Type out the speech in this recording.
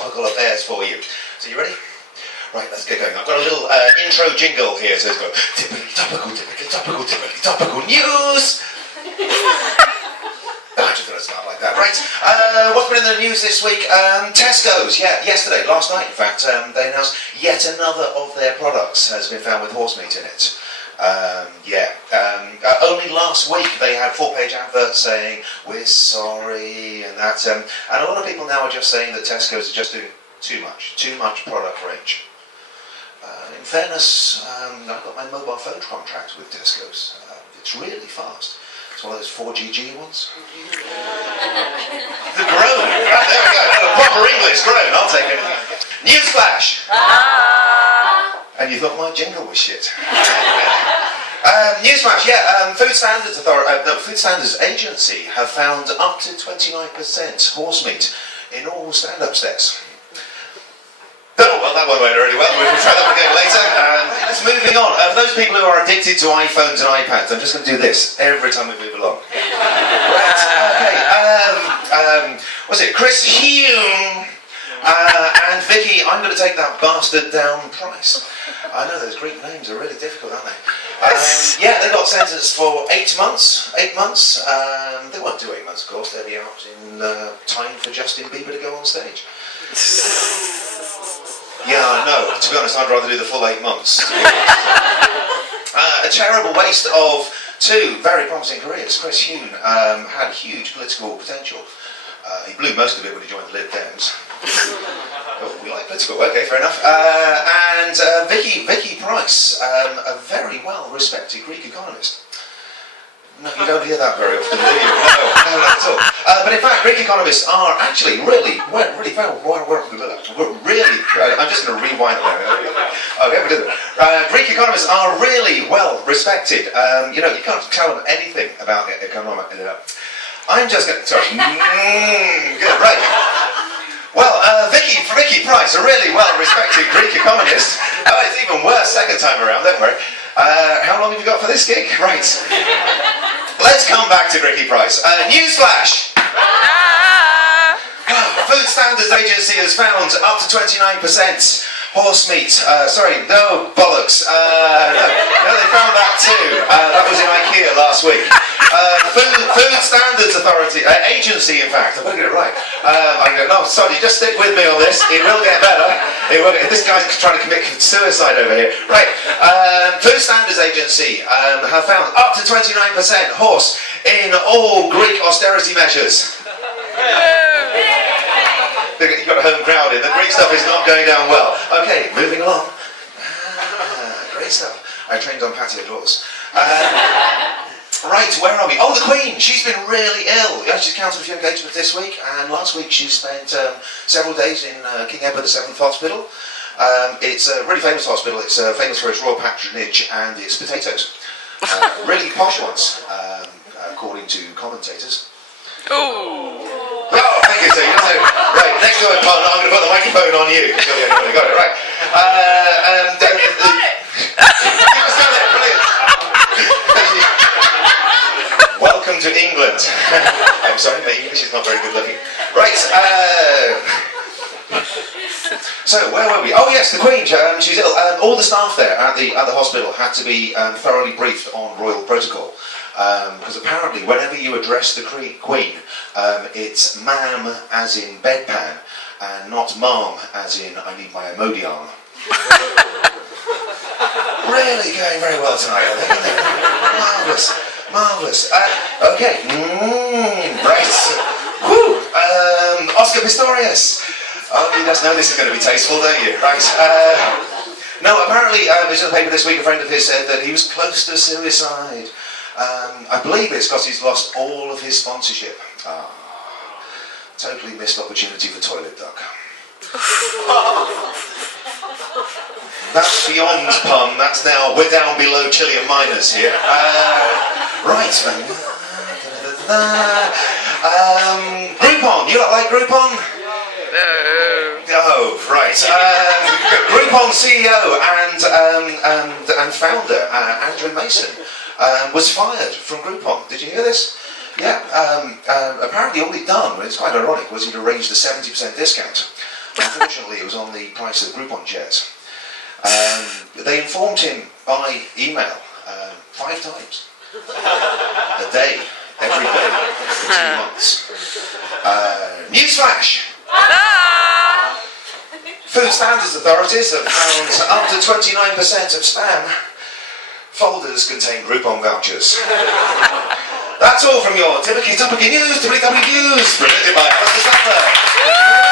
topical affairs for you. So you ready? Right, let's get going. I've got a little intro jingle here, so it's got typically topical news. I'm just going to start like that. Right, what's been in the news this week? Tesco's, yesterday, last night in fact, they announced yet another of their products has been found with horse meat in it. Only last week they had full-page adverts saying, we're sorry, and that, and a lot of people now are just saying that Tesco's are just doing too much product range. In fairness, I've got my mobile phone contract with Tesco's. It's really fast. It's one of those 4GG ones. The groan. Right, there we go. Proper English groan. I'll take it. Newsflash. And you thought my jingle was shit. Newsflash. Food Standards Agency have found up to 29% horse meat in all stand-up stairs. Oh, well, that one went really well. We'll try that one again later. Let's moving on. For those people who are addicted to iPhones and iPads, I'm just going to do this every time we move along. Right, okay. What's it? Chris Hume and Vicky, I'm going to take that bastard down price. I know those Greek names are really difficult, aren't they? They got sentenced for 8 months. 8 months. They won't do 8 months, of course. They'll be out in time for Justin Bieber to go on stage. Yeah, I know. To be honest, I'd rather do the full 8 months. A terrible waste of 2 very promising careers. Chris Hume had huge political potential. He blew most of it when he joined the Lib Dems. Oh, we like political, okay, fair enough. And Vicky Price, a very well-respected Greek economist. No, you don't hear that very often, do you? No, not at all. But in fact, Greek economists are actually I'm just going to rewind it. Okay, we did it. Greek economists are really well respected. You can't tell them anything about economic. I'm just going to. Sorry. Good, right. Well, Vicky Price, a really well respected Greek economist. It's even worse second time around. Don't worry. How long have you got for this gig? Right. Let's come back to Vicky Price. Newsflash! Food Standards Agency has found up to 29% horse meat. No bollocks. No, they found that too. That was in IKEA last week. Food Standards Agency, in fact. I'm going to get it right. Sorry, just stick with me on this. It will get better. This guy's trying to commit suicide over here. Right. Food Standards Agency have found up to 29% horse in all Greek austerity measures. You've got a home crowd in. The Greek stuff is not going down well. Okay, moving along. Great stuff. I trained on patio doors. Right, where are we? Oh, the Queen! She's been really ill. She's cancelled a few engagements this week, and last week she spent several days in King Edward VII Hospital. It's a really famous hospital. It's famous for its royal patronage and its potatoes. Really posh ones, according to commentators. Oh, thank you, sir. Right, next to a pun, I'm going to put the microphone on you. You're the only one who got it, right. Brilliant. Welcome to England. I'm sorry, my English is not very good looking. Right, so where were we? Oh yes, the Queen. She's ill. All the staff there at the hospital had to be thoroughly briefed on royal protocol. Because apparently whenever you address the Queen, it's ma'am as in bedpan, and not ma'am as in I need my Imodium. Really going very well tonight, I think. Marvellous. Okay. Right. Woo! Oscar Pistorius. Oh, you just know this is going to be tasteful, don't you? Right. No, apparently, there's in the paper this week, a friend of his said that he was close to suicide. I believe it's because he's lost all of his sponsorship. Totally missed opportunity for toilet duck. That's beyond pun. That's now, we're down below Chilean miners here. Right. Groupon. You don't like Groupon? Oh, right. Groupon CEO and founder, Andrew Mason, was fired from Groupon. Did you hear this? Yeah. Apparently all he'd done, it's quite ironic, was he'd arranged a 70% discount Unfortunately, it was on the price of the Groupon jet. They informed him by email 5 times a day, every day, for 2 months. Newsflash! Food Standards authorities have found up to 29% of spam folders contain Groupon vouchers. That's all from your topical news, presented by Alastair Sadler.